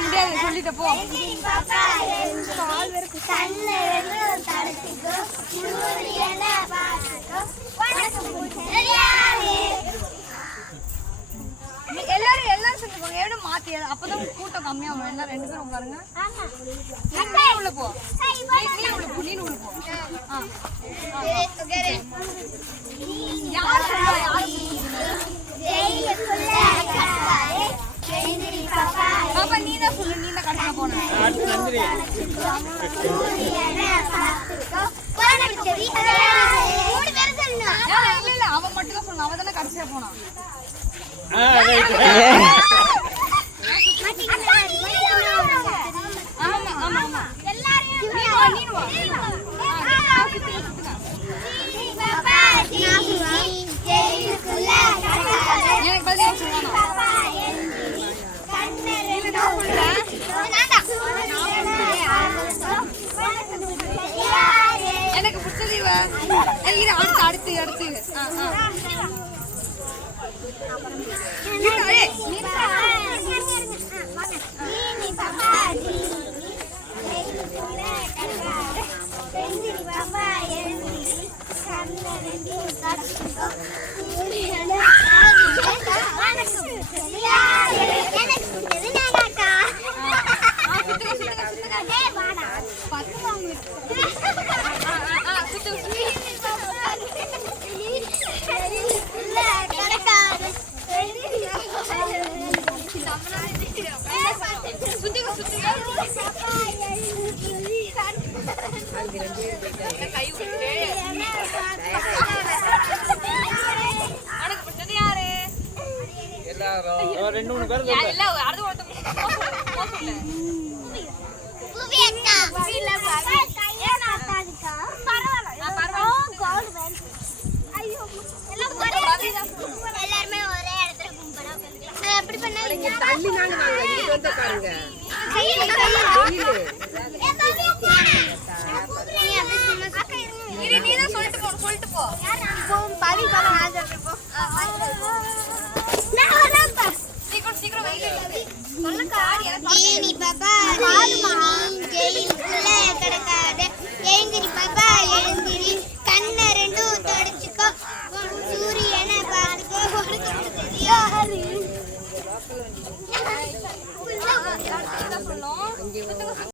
முடியாது சொல்லிட்டு போ. எல்லாரும் எல்லாம் சொல்லுவாங்க எப்படி மாத்தி அப்பதான் கூட்டம் கம்மியாகும். எல்லாம் 2 பேரும் உட்காருங்க. உள்ள போ. நீ உள்ள போ. நீ உள்ள போ. யார் சொல்றா? பாப்பா நீ தான் சொல்லு. நீ தான் கடைசியா போன. இல்ல அவன் மட்டும் தான் சொல்லணும். அவன் தானே கடைசியா போனான். ஆமா ஆமா ஆமா எனக்கு பதில் சொல்லணும். எனக்கு பிடிச்சது அடுத்து அடுத்து பாப்பா